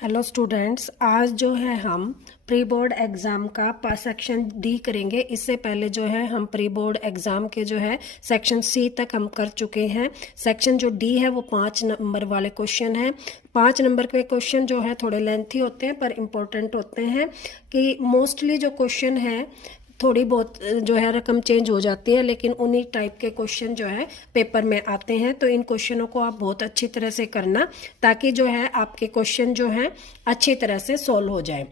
Hello students, आज जो है हम प्री बोर्ड एग्ज़ाम का सेक्शन डी करेंगे। इससे पहले जो है हम प्री बोर्ड एग्ज़ाम के जो है सेक्शन सी तक हम कर चुके हैं। सेक्शन जो डी है वो 5 नंबर वाले क्वेश्चन हैं। 5 नंबर के क्वेश्चन जो है थोड़े लेंथी होते हैं पर इम्पोर्टेंट होते हैं कि मोस्टली जो क्वेश्चन है थोड़ी बहुत जो है रकम चेंज हो जाती है, लेकिन उन्हीं टाइप के क्वेश्चन जो है पेपर में आते हैं। तो इन क्वेश्चनों को आप बहुत अच्छी तरह से करना ताकि जो है आपके क्वेश्चन जो हैं अच्छी तरह से सॉल्व हो जाए।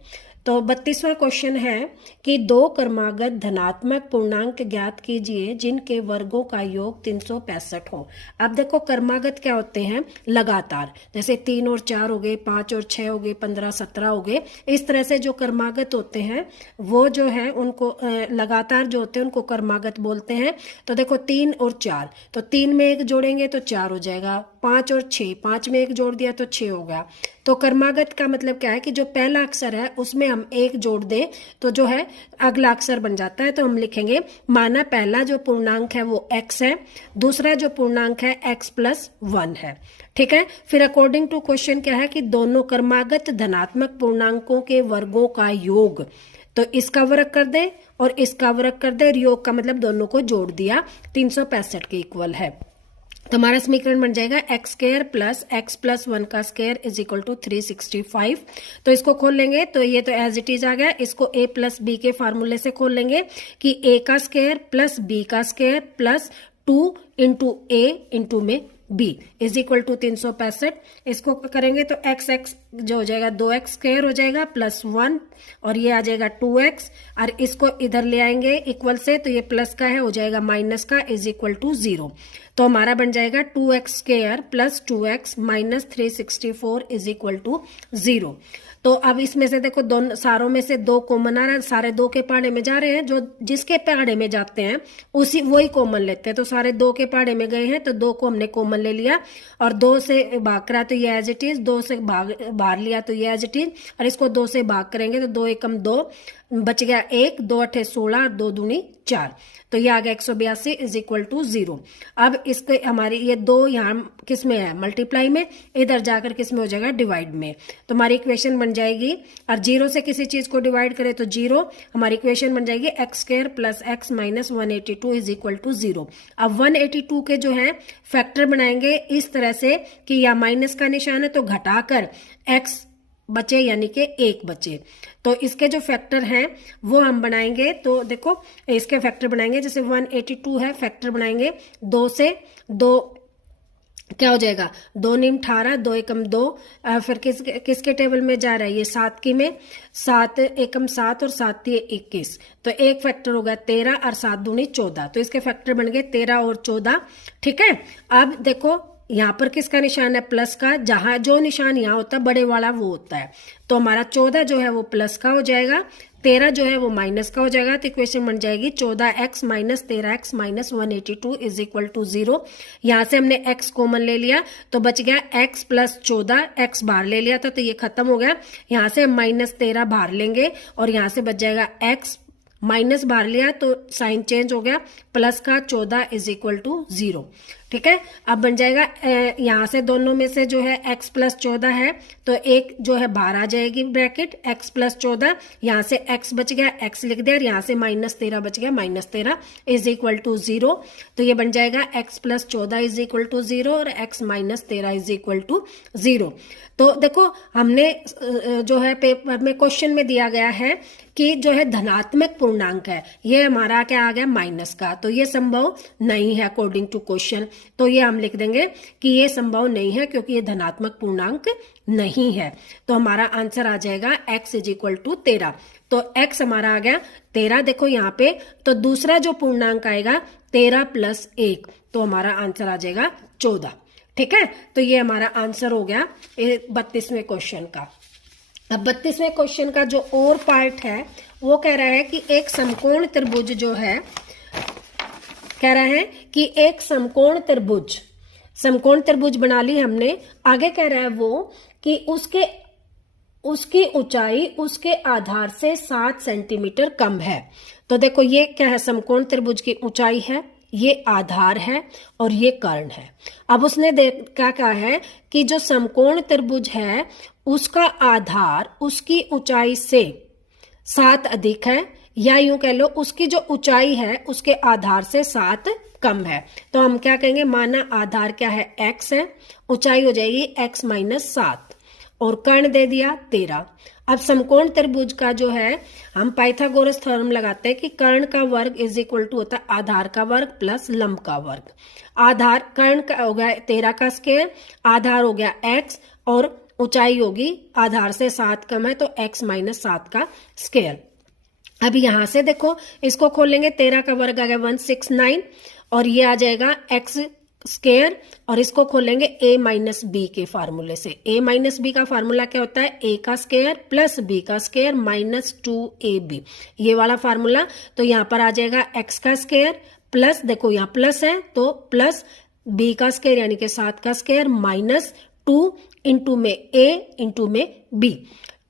तो 32वां क्वेश्चन है कि 2 क्रमागत धनात्मक पूर्णांक ज्ञात कीजिए जिनके वर्गों का योग 365 हो। अब देखो क्रमागत क्या होते हैं, लगातार, जैसे 3 और 4 हो गए, 5 और 6 हो गए, 15 17 हो गए। इस तरह से जो क्रमागत होते हैं वो जो है उनको लगातार जो होते हैं उनको क्रमागत बोलते हैं। तो देखो 3 और 4, तो 3 में 1 जोड़ेंगे तो 4 हो जाएगा। 5 और 6, 5 में 1 जोड़ दिया तो 6 हो गया। तो क्रमागत का मतलब क्या है कि जो पहला अक्षर है उसमें हम 1 जोड़ दें तो जो है अगला अक्षर बन जाता है। तो हम लिखेंगे, माना पहला जो पूर्णांक है वो x है, दूसरा जो पूर्णांक है x प्लस 1 है। ठीक है। फिर अकॉर्डिंग टू क्वेश्चन क्या है कि दोनों क्रमागत धनात्मक पूर्णांकों के वर्गों का योग, तो इसका वर्ग कर दे और इसका वर्ग कर दे। योग का मतलब दोनों को जोड़ दिया, 365 के इक्वल है। तो हमारा समीकरण बन जाएगा एक्स स्क्वायर प्लस 1 का स्क्वायर इज इक्वल टू 365। तो इसको खोल लेंगे तो ये तो एज इट इज आ गया। इसको a प्लस बी के फार्मूले से खोल लेंगे कि a का स्क्वायर प्लस b का square plus 2 into a into में b इज इक्वल टू 365। इसको करेंगे तो x जो हो जाएगा 2x स्क्वायर हो जाएगा प्लस 1 और ये आ जाएगा 2x, और इसको इधर ले आएंगे इक्वल से तो ये प्लस का है हो जाएगा माइनस का इज इक्वल टू 0। तो हमारा बन जाएगा 2x square plus 2x minus 364 is equal to 0। तो अब इसमें से देखो दोनों सारों में से 2 कॉमन आ रहा है, सारे 2 के पहाड़े में जा रहे हैं। जो जिसके पहाड़े में जाते हैं उसी वही कॉमन लेते हैं। तो सारे 2 के पहाड़े में गए हैं तो 2 को हमने कॉमन ले लिया और 2 से भाग रहा तो ये एज इट इज, 2 से बाहर लिया तो ये एज इट इज, और इसको 2 से भाग करेंगे तो 2 एकम 2 बच गया 1, 2 अठे 16 और 2 दूनी 4। तो ये आ गया 182 इज इक्वल टू 0। अब इसके हमारी ये 2 यहाँ किस में है, मल्टीप्लाई में, इधर जाकर किस में हो जाएगा, डिवाइड में। तो हमारी इक्वेशन बन जाएगी, और 0 से किसी चीज को डिवाइड करें तो 0। हमारी इक्वेशन बन जाएगी x square plus x minus 182 is equal to 0। अब 182 के जो है फैक्टर बनाएंगे इस तरह से कि या माइनस का निशान है तो घटाकर x बचे यानी कि 1 बचे। तो इसके जो फैक्टर हैं वो हम बनाएंगे। तो देखो इसके फैक्टर बनाएंगे, जैसे 182 है, फैक्टर बनाएंगे 2 से, 2 क्या हो जाएगा, 2 नीम 18, 2 एकम 2, फिर किसके टेबल में जा रहा है ये 7 की में, 7 एकम 7 और 7 दिए 21। तो एक फैक्टर होगा 13 और 7 दूनी 14। तो इसके फैक्टर बन गए 13 और 14। ठीक है। अब देखो यहाँ पर किसका निशान है, प्लस का। जहां जो निशान यहाँ होता है बड़े वाला वो होता है। तो हमारा 14 जो है वो प्लस का हो जाएगा, 13 जो है वो माइनस का हो जाएगा। तो इक्वेशन बन जाएगी 14x minus 13x minus 182 is equal to 0। यहाँ से हमने x कॉमन ले लिया तो बच गया x प्लस 14, x बाहर ले लिया था तो ये खत्म हो गया। यहाँ से हम माइनस 13 बाहर लेंगे और यहाँ से बच जाएगा x, माइनस बाहर लिया तो साइन चेंज हो गया, प्लस का 14 इज इक्वल टू 0। ठीक है। अब बन जाएगा यहाँ से दोनों में से जो है x प्लस 14 है तो एक जो है बाहर आ जाएगी ब्रैकेट, x प्लस 14, यहाँ से x बच गया, x लिख दिया, और यहाँ से माइनस 13 बच गया, माइनस 13 इज इक्वल टू 0। तो ये बन जाएगा x plus 14 is equal to 0 और x minus 13 is equal to 0। तो देखो हमने जो है पेपर में क्वेश्चन में दिया गया है कि जो है धनात्मक पूर्णांक है, ये हमारा क्या आ गया, माइनस का। तो ये संभव नहीं है अकॉर्डिंग टू क्वेश्चन। तो ये हम लिख देंगे कि ये संभव नहीं है क्योंकि ये धनात्मक पूर्णांक नहीं है। तो हमारा आंसर आ जाएगा x इज इक्वल टू 13। तो x हमारा आ गया 13। देखो यहाँ पे तो दूसरा जो पूर्णांक आएगा 13 प्लस 1, तो हमारा आंसर आ जाएगा 14। ठीक है। तो ये हमारा आंसर हो गया 32वें क्वेश्चन का। अब 32वें क्वेश्चन का जो और पार्ट है वो कह रहा है कि एक समकोण त्रिभुज जो है, कह रहा है कि एक समकोण त्रिभुज बना ली हमने। आगे कह रहा है वो कि उसकी ऊंचाई उसके आधार से 7 सेंटीमीटर कम है। तो देखो ये क्या है, समकोण त्रिभुज की ऊंचाई है, ये आधार है और ये कर्ण है। अब उसने देखा क्या है कि जो समकोण त्रिभुज है उसका आधार उसकी ऊंचाई से 7 अधिक है, या यूं कह लो उसकी जो ऊंचाई है उसके आधार से 7 कम है। तो हम क्या कहेंगे, माना आधार क्या है, x है, ऊंचाई हो जाएगी x माइनस 7 और कर्ण दे दिया 13। अब समकोण त्रिभुज का जो है हम पाइथागोरस थ्योरम लगाते हैं कि कर्ण का वर्ग इज इक्वल टू होता है आधार का वर्ग प्लस लंब का वर्ग। आधार कर्ण का हो गया 13 का स्क्वायर, आधार हो गया x और ऊंचाई होगी आधार से 7 कम है तो x माइनस 7 का स्क्वायर। अब यहां से देखो इसको खोलेंगे, 13 का वर्ग आ गया 169 और ये आ जाएगा x स्क्वायर, और इसको खोलेंगे a माइनस बी के फार्मूले से। a माइनस बी का फार्मूला क्या होता है, a का स्क्वायर प्लस b का स्क्वायर माइनस 2ab, ये वाला फार्मूला। तो यहाँ पर आ जाएगा x का स्क्वायर प्लस, देखो यहाँ प्लस है तो प्लस b का स्क्वायर यानी कि 7 का स्क्वायर माइनस 2 इंटू में a इंटू में b।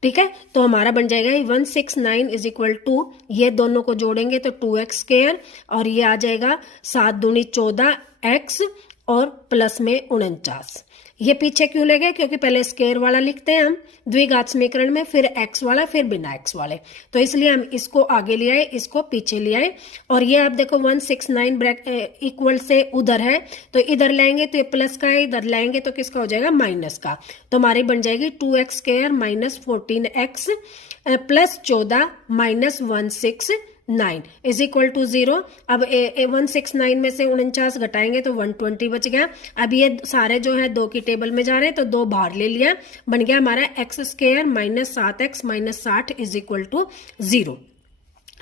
ठीक है, तो हमारा बन जाएगा 169 इज इक्वल टू, ये दोनों को जोड़ेंगे तो 2x स्क्वायर और ये आ जाएगा 7 दूनी 14 x और प्लस में 49। ये पीछे क्यों ले गए, क्योंकि पहले स्क्वायर वाला लिखते हैं हम द्विघात समीकरण में, फिर x वाला, फिर बिना x वाले, तो इसलिए हम इसको आगे ले आए, इसको पीछे ले आए। और ये आप देखो 169 ब्रैकेट इक्वल से उधर है तो इधर लाएंगे तो ये प्लस का है, इधर लाएंगे तो किसका हो जाएगा, माइनस का। तो हमारी बन जाएगी 2x square minus 14x plus 14 minus 169 is equal to 0। अब 169 में से 49 घटाएंगे तो 120 बच गया। अब ये सारे जो है 2 की टेबल में जा रहे हैं तो 2 बाहर ले लिया, बन गया हमारा x square minus 7x minus 60 is equal to 0।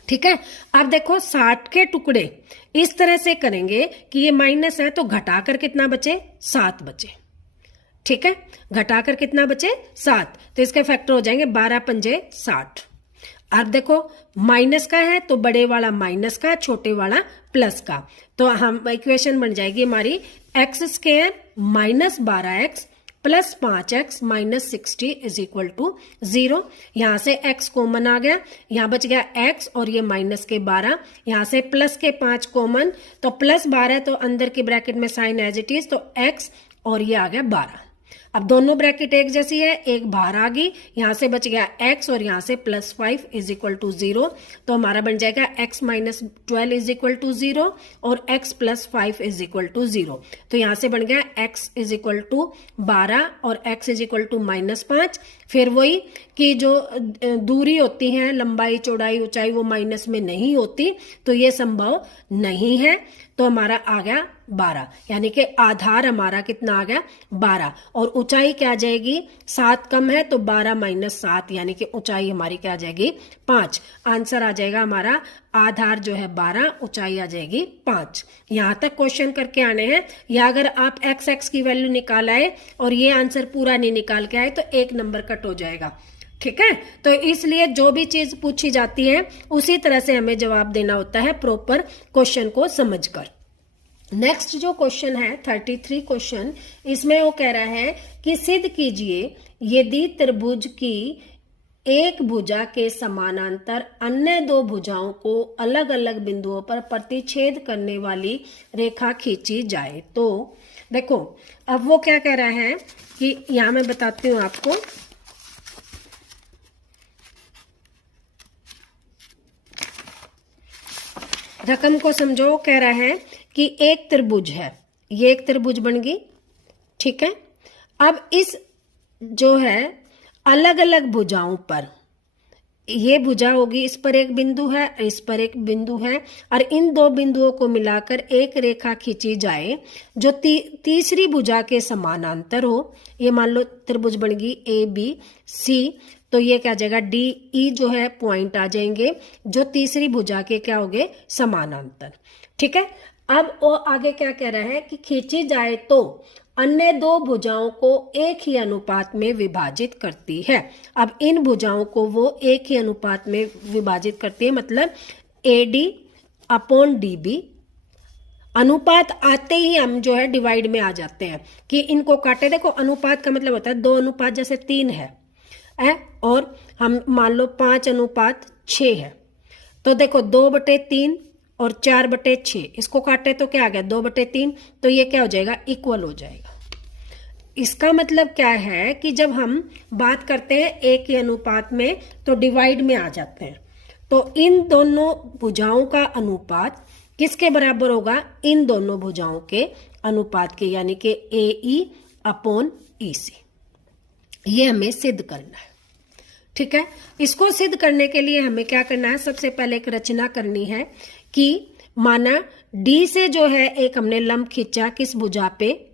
ठीक है, अब देखो 60 के टुकड़े इस तरह से करेंगे कि ये माइनस है तो घटाकर कितना बचे, 7 बचे। ठीक है, घटाकर कितना बचे, 7, तो इसके फैक्टर हो जाएंगे 12 पंजे 60। अब देखो माइनस का है तो बड़े वाला माइनस का, छोटे वाला प्लस का, तो हम इक्वेशन बन जाएगी हमारी x square minus 12x plus 5x minus 60 is equal to 0। यहां से x कॉमन आ गया, यहां बच गया x और ये माइनस के 12, यहां से प्लस के 5 कॉमन तो प्लस 12, तो अंदर की ब्रैकेट में साइन एज इट इज, तो x और ये आ गया 12। अब दोनों ब्रैकेट एक जैसी है, एक बाहर आ गई, यहां से बच गया x और यहां से प्लस 5 इज इक्वल टू 0। तो हमारा बन जाएगा x minus 12 is equal to 0 और x plus 5 is equal to 0। तो यहां से बन गया x इज इक्वल टू 12 और x is equal to minus 5। फिर वही कि जो दूरी होती है, लंबाई चौड़ाई ऊंचाई, वो माइनस में नहीं होती, तो ये संभव नहीं है। तो हमारा आ गया 12, यानी कि आधार हमारा कितना आ गया, 12, और ऊंचाई क्या आ जाएगी, 7 कम है तो 12 माइनस 7 यानी कि ऊंचाई हमारी क्या आ जाएगी, 5। आंसर आ जाएगा हमारा आधार जो है 12, ऊंचाई आ जाएगी 5। यहां तक क्वेश्चन करके आने हैं, या अगर आप x की वैल्यू निकाल आए और ये आंसर पूरा नहीं निकाल के आए तो 1 नंबर कट हो जाएगा। ठीक है, तो इसलिए जो भी चीज पूछी जाती है उसी तरह से हमें जवाब देना होता है, प्रॉपर क्वेश्चन को समझकर। नेक्स्ट जो क्वेश्चन है 33 क्वेश्चन, इसमें वो कह रहा है कि सिद्ध कीजिए यदि त्रिभुज की एक भुजा के समानांतर अन्य 2 भुजाओं को अलग अलग बिंदुओं पर प्रतिच्छेद करने वाली रेखा खींची जाए। तो देखो अब वो क्या कह रहा है कि यहां मैं बताती हूं आपको, रकम को समझो। कह रहा है कि एक त्रिभुज है, ये एक त्रिभुज बन गई। ठीक है, अब इस जो है अलग अलग भुजाओं पर, ये भुजा होगी, इस पर एक बिंदु है, इस पर एक बिंदु है, और इन 2 बिंदुओं को मिलाकर एक रेखा खींची जाए जो तीसरी भुजा के समानांतर हो। ये मान लो त्रिभुज बन गई ABC, तो ये क्या जाएगा DE जो है पॉइंट आ जाएंगे जो तीसरी भुजा के क्या हो गए, समानांतर। ठीक है, अब वो आगे क्या कह रहा है कि खींची जाए तो अन्य 2 भुजाओं को एक ही अनुपात में विभाजित करती है। अब इन भुजाओं को वो एक ही अनुपात में विभाजित करती है, मतलब AD अपॉन DB। अनुपात आते ही हम जो है डिवाइड में आ जाते हैं कि इनको काटे। देखो अनुपात का मतलब होता है 2 अनुपात जैसे 3 है और हम मान लो 5 अनुपात 6 है, तो देखो 2/3 और 4/6, इसको काटे तो क्या आ गया 2/3, तो ये क्या हो जाएगा इक्वल हो जाएगा। इसका मतलब क्या है कि जब हम बात करते हैं ए के अनुपात में तो डिवाइड में आ जाते हैं, तो इन दोनों भुजाओं का अनुपात किसके बराबर होगा, इन दोनों भुजाओं के अनुपात के, यानी कि AE/EC। ये हमें सिद्ध करना है, ठीक है। इसको सिद्ध करने के लिए हमें क्या करना है, सबसे पहले एक रचना करनी है कि माना डी से जो है एक हमने लंब खींचा किस भुजा पे,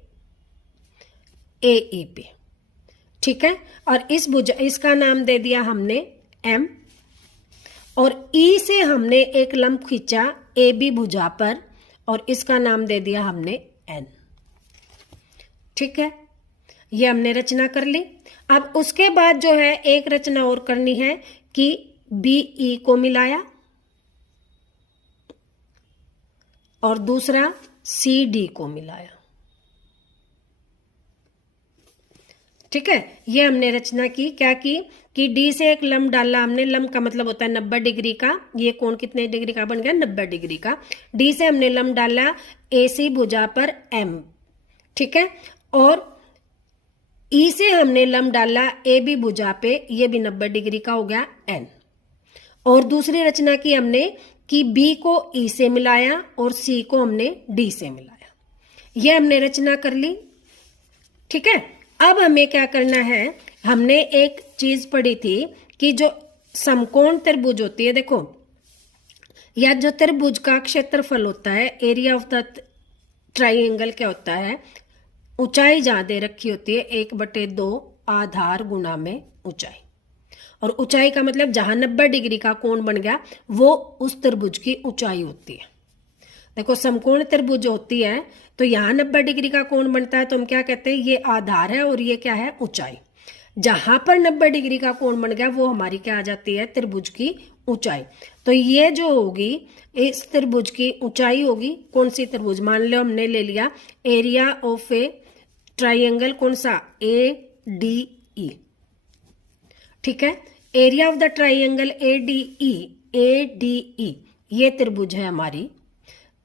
AE पे, ठीक है। और इस भुजा, इसका नाम दे दिया हमने M, और E से हमने एक लंब खींचा AB भुजा पर और इसका नाम दे दिया हमने N, ठीक है। ये हमने रचना कर ली। अब उसके बाद जो है एक रचना और करनी है कि BE को मिलाया और दूसरा CD को मिलाया, ठीक है। ये हमने रचना की, क्या की कि डी से एक लंब डाला हमने, लंब का मतलब होता है 90 डिग्री का, ये कोण कितने डिग्री का बन गया 90 डिग्री का। डी से हमने लंब डाला AC भुजा पर M, ठीक है। और E से हमने लंब डाला AB भुजा पे, ये भी 90 डिग्री का हो गया N। और दूसरी रचना की हमने कि B को E से मिलाया और C को हमने D से मिलाया। ये हमने रचना कर ली, ठीक है। अब हमें क्या करना है, हमने एक चीज पढ़ी थी कि जो समकोण त्रिभुज होती है, देखो या जो त्रिभुज का क्षेत्रफल होता है, एरिया ऑफ द ट्राइंगल क्या होता है, ऊंचाई जहां दे रखी होती है 1/2 आधार गुना में ऊंचाई, और ऊंचाई का मतलब जहां 90 डिग्री का कोण बन गया वो उस त्रिभुज की ऊंचाई होती है। देखो समकोण त्रिभुज होती है तो यहाँ 90 डिग्री का कोण बनता है, तो हम क्या कहते हैं ये आधार है और ये क्या है ऊंचाई। जहां पर 90 डिग्री का कोण बन गया वो हमारी क्या आ जाती है त्रिभुज की ऊंचाई। तो ये जो होगी इस त्रिभुज की ऊंचाई होगी, कौन सी त्रिभुज, मान लो हमने ले लिया एरिया ऑफ ए ट्राइंगल, कौन सा ADE, ठीक है। Area of the triangle ADE ये त्रिभुज है हमारी,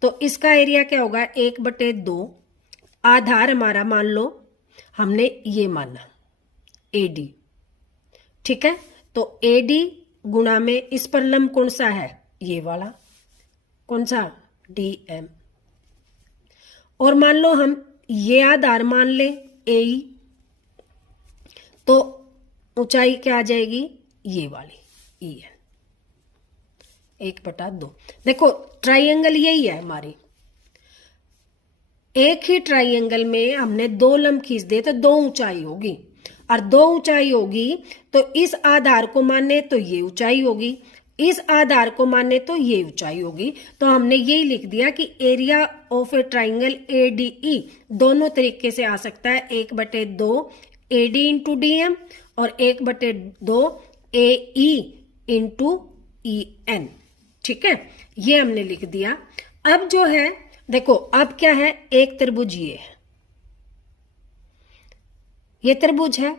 तो इसका एरिया क्या होगा 1/2, आधार हमारा मान लो हमने ये माना AD, ठीक है। तो AD गुणा में इस पर लंब कौन सा है, ये वाला, कौन सा DM, और मान लो हम ये आधार मान ले AE, तो ऊंचाई क्या आ जाएगी ये वाली EN, 1/2। देखो ट्राइंगल यही है हमारी, एक ही ट्राइंगल में हमने 2 लंब खींच दे तो 2 ऊंचाई होगी, और 2 ऊंचाई होगी तो इस आधार को माने तो ये ऊंचाई होगी, इस आधार को माने तो ये ऊंचाई होगी। तो हमने यही लिख दिया कि area of a triangle ADE दोनों तरीके से आ सकता है, 1/2 AD इंटू DM और 1/2 AE इंटू EN, ठीक है। ये हमने लिख दिया। अब जो है देखो, अब क्या है, एक त्रिभुज ये है, ये त्रिभुज है,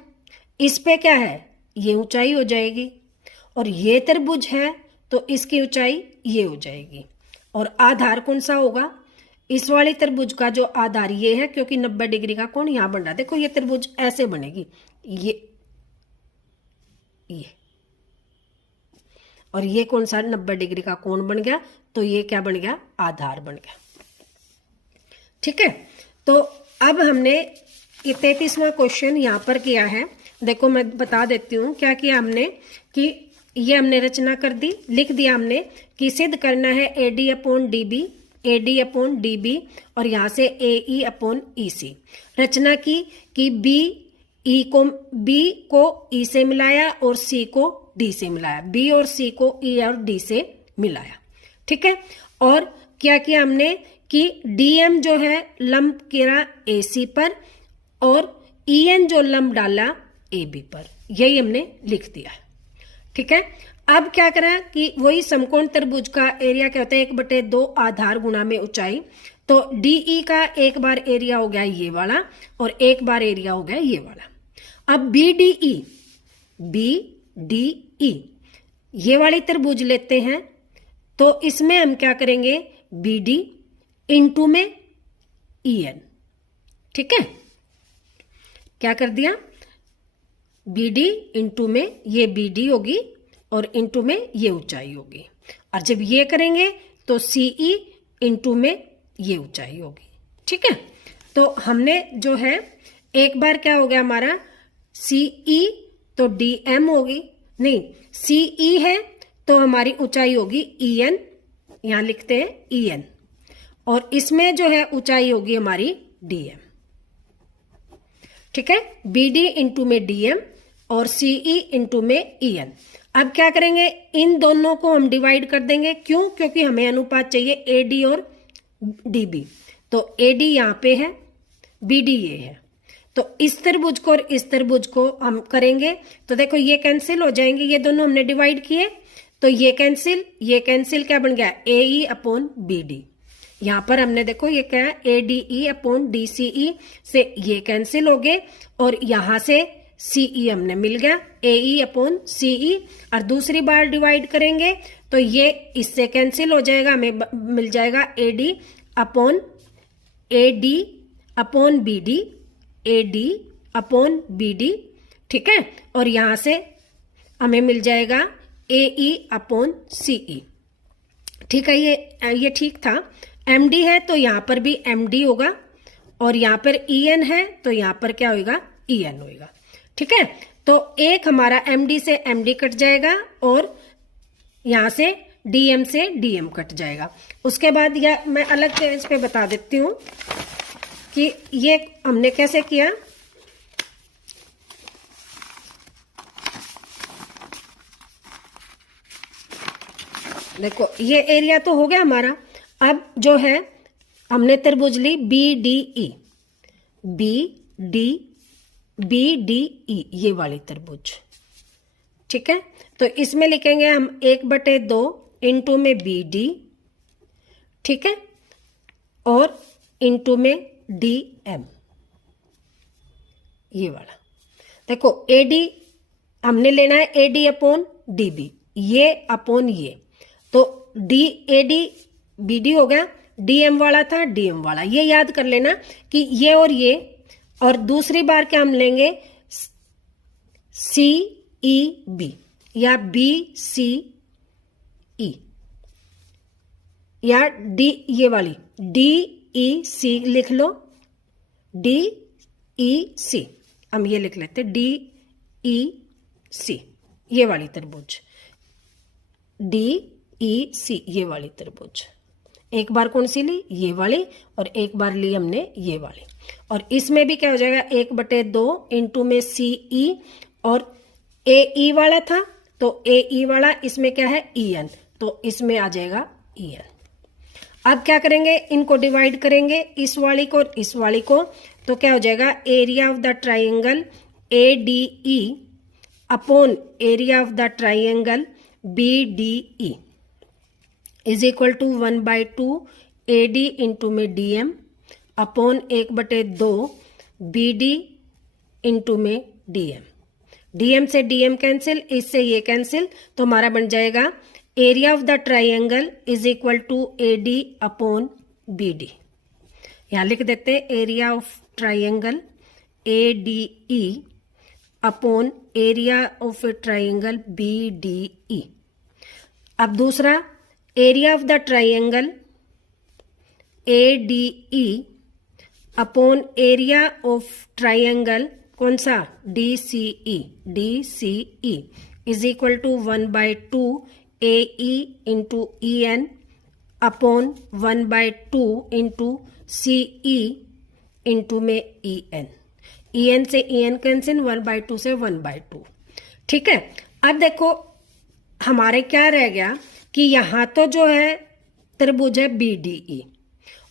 इस पे क्या है ये ऊंचाई हो जाएगी, और ये त्रिभुज है तो इसकी ऊंचाई ये हो जाएगी, और आधार कौन सा होगा, इस वाले त्रिभुज का जो आधार ये है, क्योंकि 90 डिग्री का कोण यहां बन रहा है। देखो ये त्रिभुज ऐसे बनेगी, ये और ये कौन सा 90 डिग्री का कोण बन गया, तो ये क्या बन गया आधार बन गया, ठीक है। तो अब हमने ये 33वां क्वेश्चन यहाँ पर किया है। देखो मैं बता देती हूँ क्या किया हमने कि ये हमने रचना कर दी, लिख दिया हमने कि सिद्ध करना है AD/DB, AD/DB और यहाँ से AE/EC। रचना की कि B को E से मिलाया और C को D से मिलाया, B और C को E और D से मिलाया, ठीक है। और क्या किया हमने कि DM जो है लंब गिरा AC पर और EN जो लंब डाला AB पर, यही हमने लिख दिया, ठीक है। अब क्या करें कि वही समकोण त्रिभुज का एरिया क्या होता है 1/2 आधार गुणा में ऊंचाई, तो DE का एक बार एरिया हो गया ये वाला और एक बार एरिया हो गया ये वाला। अब BDE ये वाली त्रिभुज लेते हैं तो इसमें हम क्या करेंगे, बी डी इंटू में ई एन। ठीक है, क्या कर दिया, बी डी इंटू में ये बी डी होगी और इंटू में ये ऊंचाई होगी, और जब ये करेंगे तो सी ई इंटू में ये ऊंचाई होगी। ठीक है, तो हमने जो है एक बार क्या हो गया हमारा सी ई तो डी एम होगी, नहीं सी ई है तो हमारी ऊंचाई होगी ई एन, यहां लिखते हैं ई एन, और इसमें जो है ऊंचाई होगी हमारी डी एम। ठीक है, बी डी इंटू में डी एम और सी ई इंटू में ई एन। अब क्या करेंगे, इन दोनों को हम डिवाइड कर देंगे, क्यों, क्योंकि हमें अनुपात चाहिए ए डी और डी बी। तो ए डी यहाँ पे है, बी डी ये है, तो इस त्रिभुज को और इस त्रिभुज को हम करेंगे तो देखो ये कैंसिल हो जाएंगे, ये दोनों हमने डिवाइड किए तो ये कैंसिल क्या बन गया, A E upon B D. यहां पर हमने देखो ये क्या है, A D E upon D C E से ये कैंसिल हो गए, और यहां से सी ई हमने मिल गया, ए ई अपॉन सी ई, और दूसरी बार डिवाइड करेंगे तो ये इससे कैंसिल हो जाएगा, हमें मिल जाएगा A D upon A D upon B D, A D upon B D. ठीक है, और यहां से हमें मिल जाएगा ए ई अपॉन सी ई। ठीक है, ये ठीक था। एम डी है तो यहां पर भी एम डी होगा, और यहां पर ई एन है तो यहां पर क्या होगा, ई एन होगा। ठीक है, तो एक हमारा एम डी से एम डी कट जाएगा, और यहां से डीएम से डीएम कट जाएगा। उसके बाद या मैं अलग इस पे बता देती हूं कि ये हमने कैसे किया। देखो ये एरिया तो हो गया हमारा, अब जो है हमने त्रिभुज ली B D E, B D E, ये वाली त्रिभुज। ठीक है, तो इसमें लिखेंगे हम 1/2 इंटू में बी डी, ठीक है, और इंटू में डी एम, ये वाला। देखो ए डी हमने लेना है A D upon D B, ये अपॉन ये, तो D A D B D हो गया, डी एम वाला था डी एम वाला, ये याद कर लेना कि ये और ये, और दूसरी बार क्या हम लेंगे सी ई बी या बी सी ई, या डी ये वाली डी ई सी लिख लो, डी ई सी, हम ये लिख लेते डी ई सी, ये वाली त्रिभुज, डी ई सी, ये वाली त्रिभुज। एक बार कौन सी ली, ये वाली, और एक बार ली हमने ये वाली, और इसमें भी क्या हो जाएगा 1/2 इंटू में सी ई, और ए ई वाला था तो ए ई वाला, इसमें क्या है ई एन, तो इसमें आ जाएगा ई एन। अब क्या करेंगे, इनको डिवाइड करेंगे, इस वाली को और इस वाली को, तो क्या हो जाएगा area of the triangle A D E upon area of the triangle B D E is equal to 1/2 A D into में D M upon 1/2 B D into में डी एम। डी एम से D M cancel, इससे ये cancel, तो हमारा बन जाएगा area of the triangle is equal to A D upon B D. यहां लिख देते हैं area of triangle A D E upon area of a triangle B D E. अब दूसरा area of the triangle A D E upon area of triangle कौन सा D C E is equal to 1/2 A E into E N upon 1/2 into C E into में E N. E N से E N cancel, 1/2 से 1/2। ठीक है, अब देखो हमारे क्या रह गया कि यहाँ तो जो है त्रिभुज है बी डी ई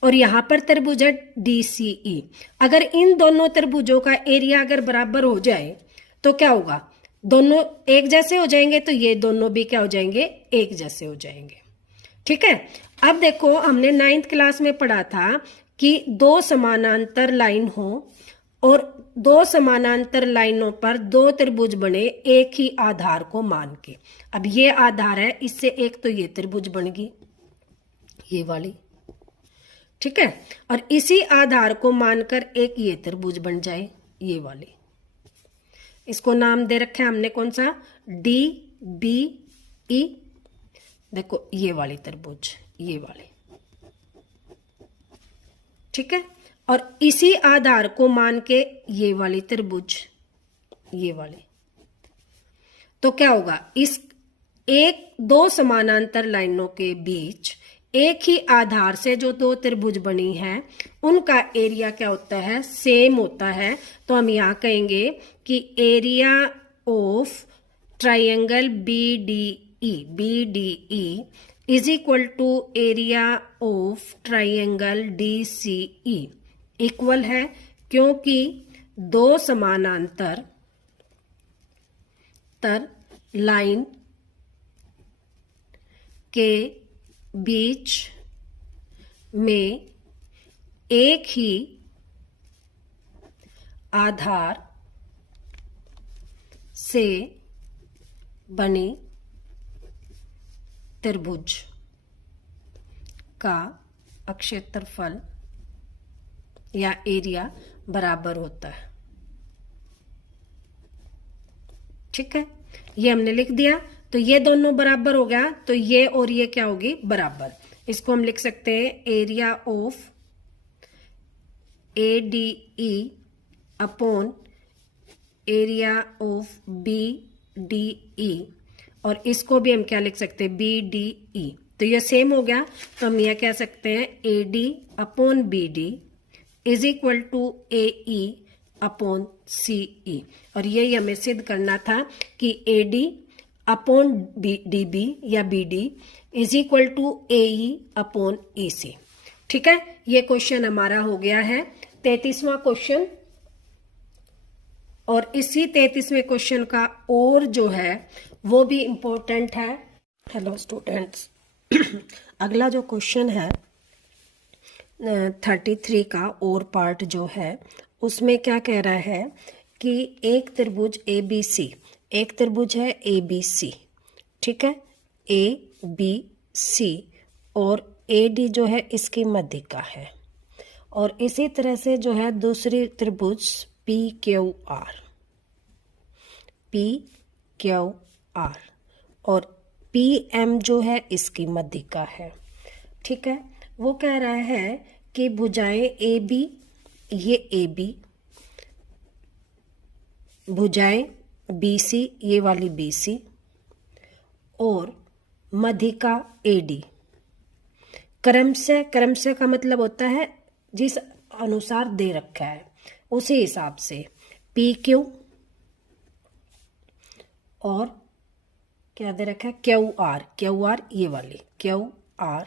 और यहाँ पर त्रिभुज है डी सी ई। अगर इन दोनों त्रिभुजों का एरिया अगर बराबर हो जाए तो क्या होगा, दोनों एक जैसे हो जाएंगे, तो ये दोनों भी क्या हो जाएंगे, एक जैसे हो जाएंगे। ठीक है, अब देखो हमने 9th क्लास में पढ़ा था कि दो समानांतर लाइन हो और दो समानांतर लाइनों पर दो त्रिभुज बने एक ही आधार को मान के। अब ये आधार है, इससे एक तो ये त्रिभुज बन गई, ये वाली, ठीक है, और इसी आधार को मानकर एक ये त्रिभुज बन जाए, ये वाली। इसको नाम दे रखा है हमने कौन सा, डी बी ई। देखो ये वाली त्रिभुज, ये वाली, ठीक है, और इसी आधार को मान के ये वाली त्रिभुज, ये वाली। तो क्या होगा, इस एक दो समानांतर लाइनों के बीच एक ही आधार से जो दो त्रिभुज बनी है उनका एरिया क्या होता है, सेम होता है। तो हम यहां कहेंगे कि area of triangle BDE is equal to area of triangle DCE, equal है क्योंकि दो समानांतर लाइन के बीच में एक ही आधार से बनी त्रिभुज का क्षेत्रफल या एरिया बराबर होता है, ठीक है, ये हमने लिख दिया। तो ये दोनों बराबर हो गया, तो ये और ये क्या होगी, बराबर। इसको हम लिख सकते हैं area of ADE upon area of BDE, और इसको भी हम क्या लिख सकते हैं, BDE। तो ये सेम हो गया, तो हम यह कह सकते हैं AD upon BD is equal to AE upon CE। और यही हमें सिद्ध करना था कि AD अपॉन DB या BD is equal to AE upon EC, ठीक है। ये क्वेश्चन हमारा हो गया है 33वां क्वेश्चन। और इसी 33वें क्वेश्चन का और जो है वो भी इम्पोर्टेंट है। हेलो स्टूडेंट्स, अगला जो क्वेश्चन है 33 का और पार्ट जो है उसमें क्या कह रहा है कि एक त्रिभुज ABC, एक त्रिभुज है ABC, ठीक है, ABC, और AD जो है इसकी मध्यिका है। और इसी तरह से जो है दूसरी त्रिभुज PQR और PM जो है इसकी मध्यिका है, ठीक है। वो कह रहा है कि भुजाएं AB, ये AB, भुजाएं BC, ये वाली BC, और मध्यिका AD क्रम से का मतलब होता है जिस अनुसार दे रखा है उसी हिसाब से PQ और क्या दे रखा है QR ये वाली QR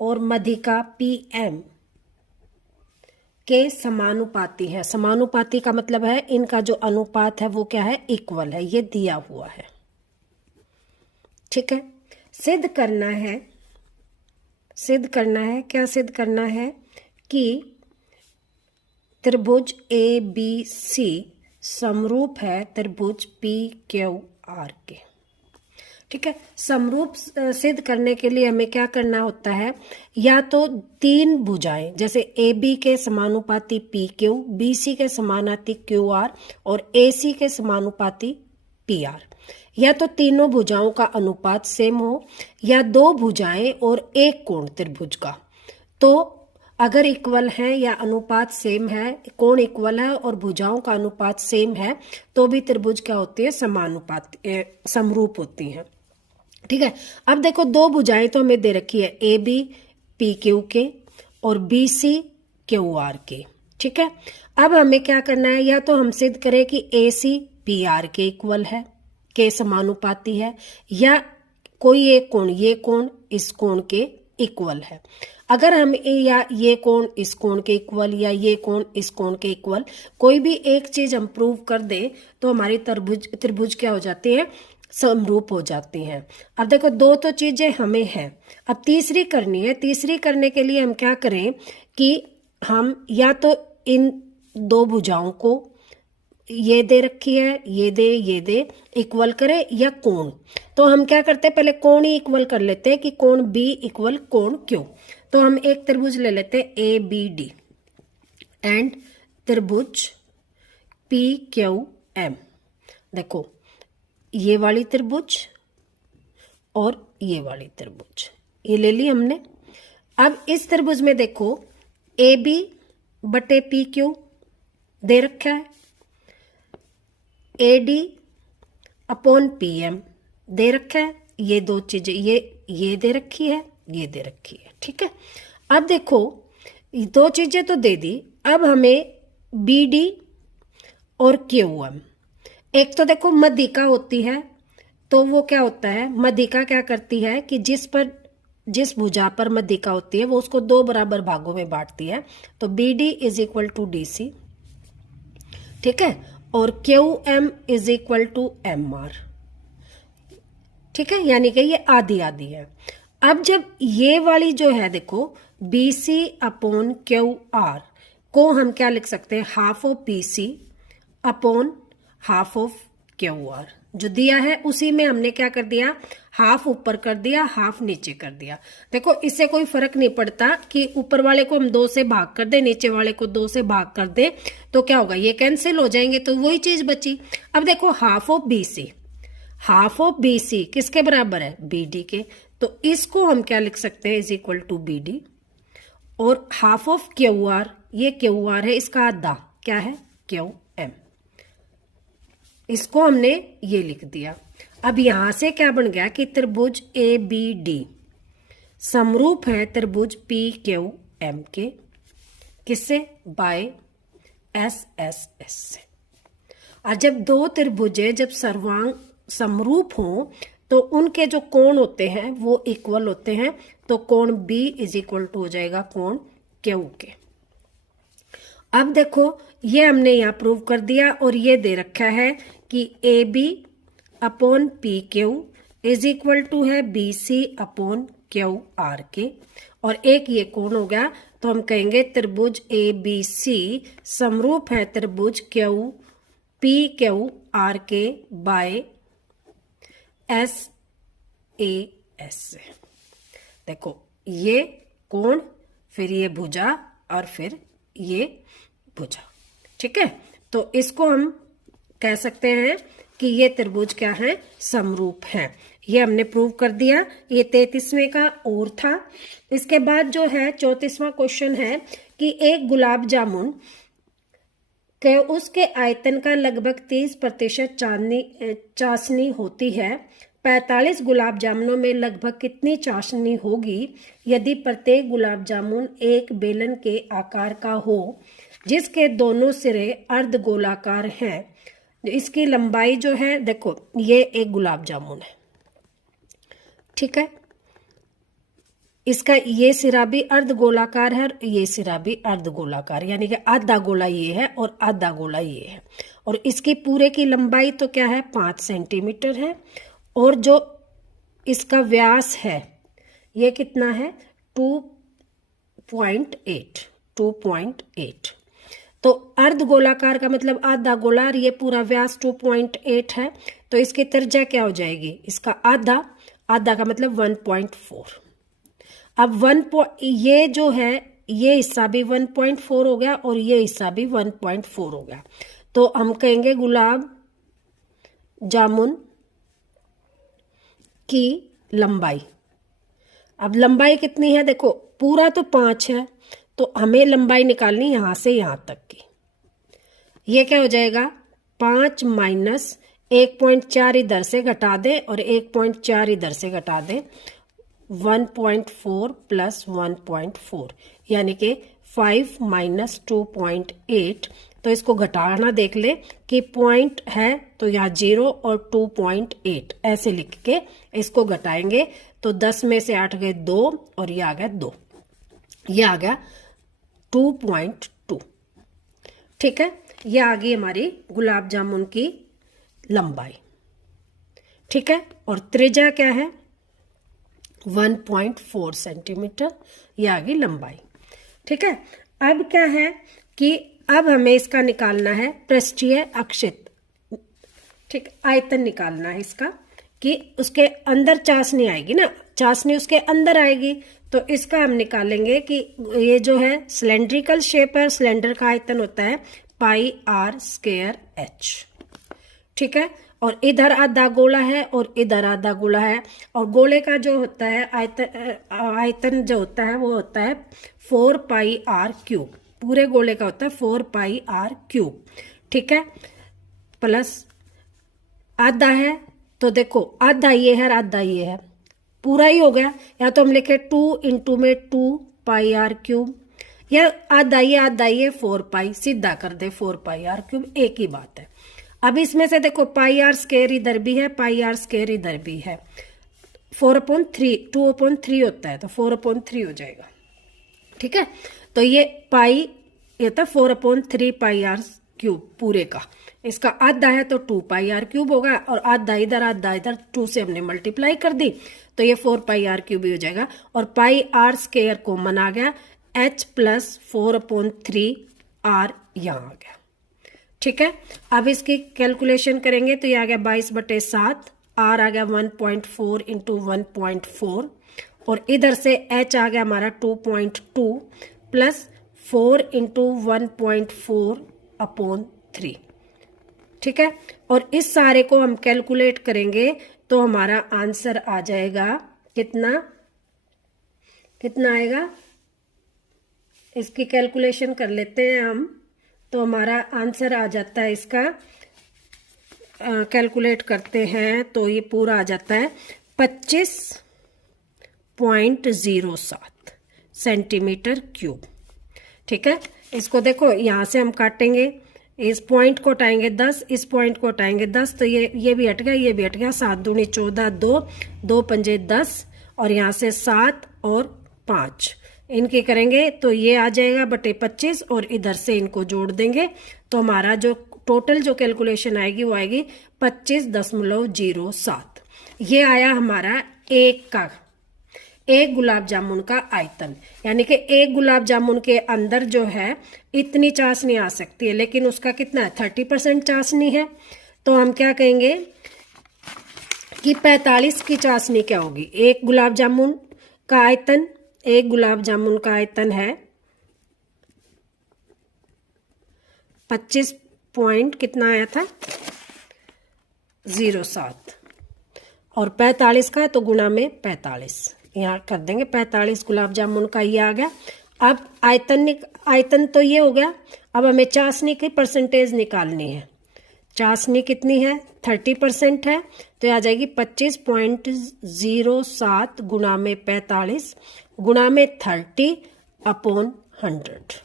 और मध्यिका PM के समानुपाती है। समानुपाती का मतलब है इनका जो अनुपात है वो क्या है, इक्वल है, ये दिया हुआ है, ठीक है। सिद्ध करना है क्या सिद्ध करना है कि त्रिभुज ABC समरूप है त्रिभुज PQR के, ठीक है। समरूप सिद्ध करने के लिए हमें क्या करना होता है, या तो तीन भुजाएं जैसे AB के समानुपाती PQ, BC के समानुपाती QR और AC के समानुपाती PR, या तो तीनों भुजाओं का अनुपात सेम हो, या दो भुजाएं और एक कोण त्रिभुज का। तो अगर इक्वल है या अनुपात सेम है, कोण इक्वल है और भुजाओं का अनुपात सेम है, तो भी त्रिभुज क्या होती है, समानुपाती समरूप होती हैं, ठीक है। अब देखो दो भुजाएं तो हमें दे रखी है AB PQ के और BC QR के, ठीक है। अब हमें क्या करना है, या तो हम सिद्ध करें कि AC PR के इक्वल है, के समानुपाती है, या कोई एक कोण, ये कोण इस कोण के इक्वल है। अगर हम या ये कोण इस कोण के इक्वल या ये कोण इस कोण के इक्वल कोई भी एक चीज हम प्रूव कर दें तो हमारी त्रिभुज क्या हो जाती है, समरूप हो जाती हैं। अब देखो दो तो चीजें हमें हैं, अब तीसरी करनी है। तीसरी करने के लिए हम क्या करें कि हम या तो इन दो भुजाओं को ये दे रखी है, ये दे इक्वल करे या कोण, तो हम क्या करते हैं, पहले कोण ही इक्वल कर लेते हैं कि कोण बी इक्वल कोण क्यू। तो हम एक त्रिभुज ले लेते हैं ए बी डी एंड त्रिभुज पी क्यू एम। देखो ये वाली त्रिभुज और ये वाली त्रिभुज ये ले ली हमने। अब इस त्रिभुज में देखो ए बी बटे पी क्यू दे रखा है, A D upon P M दे रखा है, ये दो चीजें ये दे रखी है, ये दे रखी है, ठीक है। अब देखो ये दो चीजें तो दे दी, अब हमें बी डी और क्यू एम, एक तो देखो मध्यिका होती है, तो वो क्या होता है, मध्यिका क्या करती है कि जिस भुजा पर मध्यिका होती है वो उसको दो बराबर भागों में बांटती है। तो B D is equal to D C, ठीक है, और Q M is equal to M R, ठीक है, यानी कि ये आधी आधी है। अब जब ये वाली जो है देखो B C upon Q R को हम क्या लिख सकते हैं, half of B C upon half of Q R, जो दिया है उसी में हमने क्या कर दिया, हाफ ऊपर कर दिया, हाफ नीचे कर दिया। देखो इससे कोई फर्क नहीं पड़ता कि ऊपर वाले को हम 2 से भाग कर दे, नीचे वाले को 2 से भाग कर दे, तो क्या होगा, ये कैंसिल हो जाएंगे, तो वही चीज बची। अब देखो half of B C, half of B C किसके बराबर है, बी डी के, तो इसको हम क्या लिख सकते हैं, is equal to B D, और हाफ ऑफ क्यू आर, ये क्यू आर है, इसका आधा क्या है, क्यू एम, इसको हमने ये लिख दिया। अब यहां से क्या बन गया कि त्रिभुज ए बी डी समरूप है त्रिभुज पी क्यू एम के, किससे, बाय एस एस एस से। और जब दो त्रिभुजें जब सर्वांग समरूप हों तो उनके जो कोण होते हैं वो इक्वल होते हैं, तो कोण बी इज इक्वल टू हो जाएगा कोण क्यू के। अब देखो ये हमने यहाँ प्रूव कर दिया, और ये दे रखा है कि A B upon P Q is equal to है B C upon Q R के, और एक ये कोण हो गया, तो हम कहेंगे त्रिभुज ए बी सी समरूप है त्रिभुज क्यू पी क्यू आर के बाय एस ए एस से। देखो ये कोण, फिर ये भुजा, और फिर ये भुजा, ठीक है। तो इसको हम कह सकते हैं कि ये त्रिभुज क्या है, समरूप है। ये हमने प्रूव कर दिया। ये 33वें का और था। इसके बाद जो है 34वां क्वेश्चन है कि एक गुलाब जामुन के उसके आयतन का लगभग 30% चाशनी होती है। 45 गुलाब जामुनों में लगभग कितनी चाशनी होगी यदि प्रत्येक गुलाब जामुन एक बेलन के आकार का हो जिसके दोनों सिरे अर्धगोलाकार हैं। इसकी लंबाई जो है, देखो ये एक गुलाब जामुन है, ठीक है, इसका ये सिरा भी अर्धगोलाकार है और ये सिरा भी अर्धगोलाकार, यानी कि आधा गोला ये है और आधा गोला ये है, और इसकी पूरे की लंबाई तो क्या है 5 सेंटीमीटर है, और जो इसका व्यास है ये कितना है 2.8। तो अर्धगोलाकार का मतलब आधा गोला, और ये पूरा व्यास 2.8 है, तो इसकी त्रिज्या क्या हो जाएगी, इसका आधा का मतलब 1.4। अब ये जो है ये हिस्सा भी 1.4 हो गया और ये हिस्सा भी 1.4 हो गया, तो हम कहेंगे गुलाब जामुन की लंबाई। अब लंबाई कितनी है, देखो पूरा तो 5 है, तो हमें लंबाई निकालनी यहां से यहां तक की। ये क्या हो जाएगा 5 माइनस 1.4 इधर से घटा दे और 1.4 इधर से घटा दे, 1.4 प्लस 1.4 यानी कि 5 माइनस 2.8। तो इसको घटाना देख ले कि पॉइंट है तो यहाँ 0 और 2.8 ऐसे लिख के इसको घटाएंगे, तो 10 में से 8 गए 2 और ये आ गया 2, ये आ गया 2.2, ठीक है। ये आ गई हमारी गुलाब जामुन की लंबाई, ठीक है, और त्रिज्या क्या है 1.4 सेंटीमीटर, ये आ गई लंबाई, ठीक है। अब क्या है कि अब हमें इसका निकालना है पृष्ठीय अक्षित, ठीक, आयतन निकालना है इसका कि उसके अंदर चाशनी आएगी ना, चाशनी उसके अंदर आएगी, तो इसका हम निकालेंगे कि ये जो है सिलेंड्रिकल शेप है, सिलेंडर का आयतन होता है पाई आर स्क्वायर एच, ठीक है। और इधर आधा गोला है और इधर आधा गोला है, और गोले का जो होता है आयतन जो होता है वो होता है 4 पाई आर क्यूब, पूरे गोले का होता है 4 पाई आर क्यूब, ठीक है। प्लस आधा है तो देखो आधा ये है आधा ये है, पूरा ही हो गया, या तो हम लिखे 2 इंटू में 2 पाई आर क्यूब, या आधा ये 4 पाई, सीधा कर दे 4 पाई आर क्यूब, एक ही बात है। अब इसमें से देखो पाई आर स्क्वायर इधर भी है, पाई आर स्क्वायर इधर भी है, 4/3 2/3 होता है तो 4/3 हो जाएगा, ठीक है। तो ये पाई ये था 4/3 पाई आर क्यूब पूरे का, इसका आधा है तो 2 पाई आर क्यूब होगा, और आधा इधर 2 से हमने मल्टीप्लाई कर दी तो ये 4 पाई आर क्यूब ही हो जाएगा, और पाई आर स्क्वायर कॉमन आ गया, h प्लस 4/3 आर यहाँ आ गया, ठीक है। अब इसकी कैलकुलेशन करेंगे तो ये आ गया 22/7, आर आ गया 1.4 इंटू 1.4, और इधर से h आ गया हमारा 2.2 प्लस 4 इंटू 1.4/3, ठीक है। और इस सारे को हम कैलकुलेट करेंगे तो हमारा आंसर आ जाएगा कितना आएगा, इसकी कैलकुलेशन कर लेते हैं हम, तो हमारा आंसर आ जाता है इसका, कैलकुलेट करते हैं तो ये पूरा आ जाता है 25.07 सेंटीमीटर क्यूब, ठीक है। इसको देखो यहाँ से हम काटेंगे, इस पॉइंट को हटाएंगे 10, इस पॉइंट को हटाएंगे 10, तो ये भी हट गया, ये भी हट गया, 7 दूनी 14, 2 पंजे 10, और यहाँ से 7 और 5 इनके करेंगे तो ये आ जाएगा बटे 25, और इधर से इनको जोड़ देंगे तो हमारा जो टोटल जो कैलकुलेशन आएगी वो आएगी 25.07। ये आया हमारा एक गुलाब जामुन का आयतन, यानी कि एक गुलाब जामुन के अंदर जो है इतनी चाशनी आ सकती है, लेकिन उसका कितना है 30% चाशनी है, तो हम क्या कहेंगे कि 45 की चाशनी क्या होगी, एक गुलाब जामुन का आयतन, एक गुलाब जामुन का आयतन है 25 पॉइंट कितना आया था 07, और 45 का तो गुना में 45, यहाँ कर देंगे 45 गुलाब जामुन का ये आ गया। अब आयतन तो ये हो गया, अब हमें चाशनी की परसेंटेज निकालनी है, चाशनी कितनी है 30% है, तो आ जाएगी 25.07 गुना में 45 गुना में 30/100,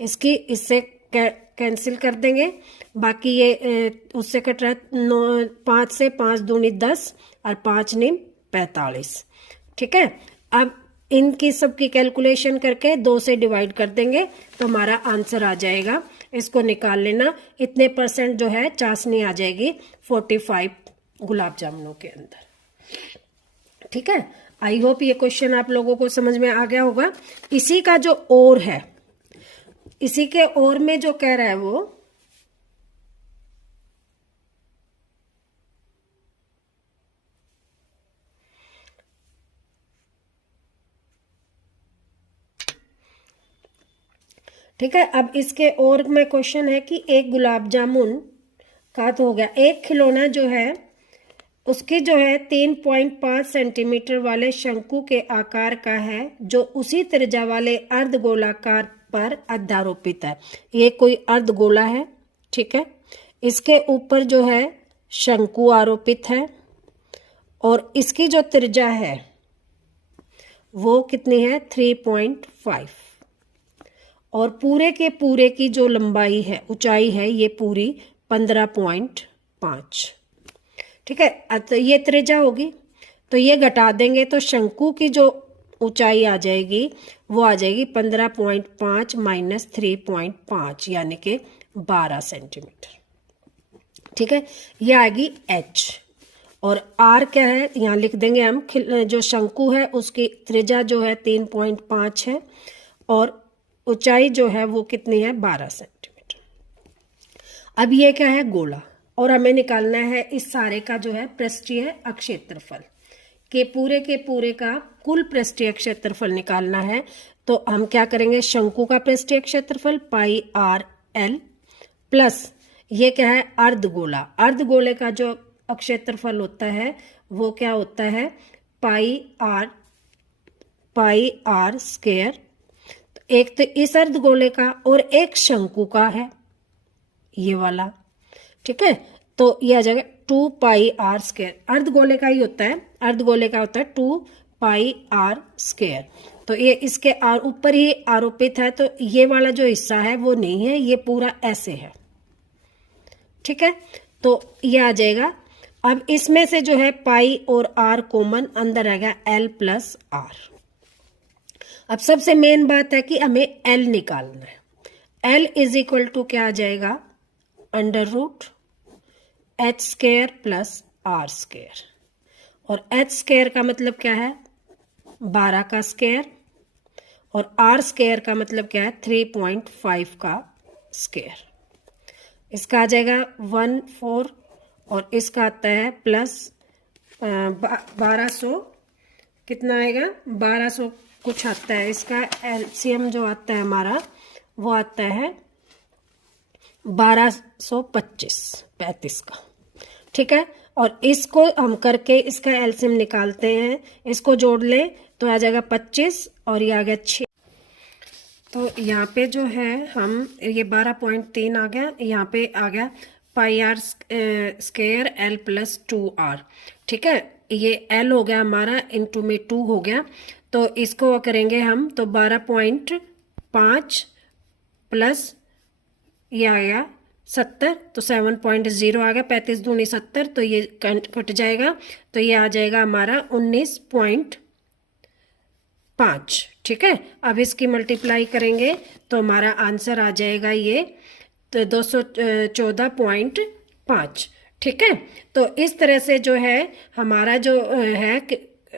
इसकी इससे कैंसिल कर देंगे, बाकी ये उससे कट रहा है 5 से 5 दूनी 10 और 5 नीम 45, ठीक है। अब इनकी सबकी कैलकुलेशन करके 2 से डिवाइड कर देंगे तो हमारा आंसर आ जाएगा, इसको निकाल लेना, इतने % जो है चाशनी आ जाएगी 45 गुलाब जामुनों के अंदर, ठीक है। आई होप ये क्वेश्चन आप लोगों को समझ में आ गया होगा। इसी का जो और है, इसी के और में जो कह रहा है वो ठीक है। अब इसके और में क्वेश्चन है कि एक गुलाब जामुन का तो हो गया, एक खिलौना जो है उसकी जो है 3.5 सेंटीमीटर वाले शंकु के आकार का है, जो उसी त्रिज्या वाले अर्धगोलाकार पर अध्यारोपित है। ये कोई अर्धगोला है, ठीक है, इसके ऊपर जो है शंकु आरोपित है, और इसकी जो त्रिज्या है वो कितनी है 3.5, और पूरे के पूरे की जो लंबाई है ऊंचाई है ये पूरी 15.5, ठीक है। तो ये त्रिज्या होगी, तो ये घटा देंगे तो शंकु की जो ऊंचाई आ जाएगी वो आ जाएगी 15.5 माइनस 3.5 यानी कि 12 सेंटीमीटर, ठीक है। ये आएगी h, और r क्या है यहाँ लिख देंगे हम, जो शंकु है उसकी त्रिज्या जो है 3.5 है, और ऊंचाई जो है वो कितनी है 12 सेंटीमीटर। अब ये क्या है गोला, और हमें निकालना है इस सारे का जो है पृष्ठीय क्षेत्रफल के पूरे का कुल पृष्ठीय क्षेत्रफल निकालना है। तो हम क्या करेंगे, शंकु का पृष्ठीय क्षेत्रफल पाई आर एल प्लस ये क्या है अर्धगोला, अर्धगोले का जो क्षेत्रफल होता है वो क्या होता है पाई आर स्क्वायर। एक तो इस अर्धगोले का और एक शंकु का है ये वाला, ठीक है। तो ये आ जाएगा 2 पाई आर स्क्वायर, अर्धगोले का ही होता है, अर्धगोले का होता है 2 पाई आर स्क्वायर। तो ये इसके आर ऊपर ही आरोपित है, तो ये वाला जो हिस्सा है वो नहीं है, ये पूरा ऐसे है, ठीक है। तो ये आ जाएगा। अब इसमें से जो है पाई और आर कॉमन, अंदर आएगा एल प्लस आर। अब सबसे मेन बात है कि हमें एल निकालना है। एल इज इक्वल टू क्या आ जाएगा under root H square plus R square, और एच स्क्वायर का मतलब क्या है 12 का स्क्वायर, और आर स्क्वायर का मतलब क्या है 3.5 का स्क्वायर। इसका आ जाएगा 14 और इसका आता है प्लस 1200, कितना आएगा 1200 कुछ आता है। इसका एलसीएम जो आता है हमारा वो आता है 1235 का, ठीक है। और इसको हम करके इसका एलसीएम निकालते हैं, इसको जोड़ लें तो आ जाएगा 25 और ये आ गया 6। तो यहाँ पे जो है हम ये 12.3 आ गया, यहाँ पे आ गया pi R square L plus 2 R, ठीक है। ये एल हो गया हमारा, इंटू में 2 हो गया, तो इसको करेंगे हम तो 12.5 प्लस ये आ गया 70, तो 7.0 आ गया, 35 दूनी 70, तो ये कट जाएगा, तो ये आ जाएगा हमारा 19.5, ठीक है। अब इसकी मल्टीप्लाई करेंगे तो हमारा आंसर आ जाएगा ये तो 214.5, ठीक है। तो इस तरह से जो है हमारा जो है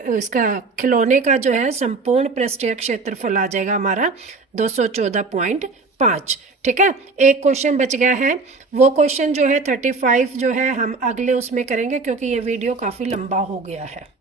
इसका खिलौने का जो है संपूर्ण पृष्ठीय क्षेत्रफल आ जाएगा हमारा 214.5, ठीक है। एक क्वेश्चन बच गया है, वो क्वेश्चन जो है 35 जो है हम अगले उसमें करेंगे, क्योंकि ये वीडियो काफ़ी लंबा हो गया है।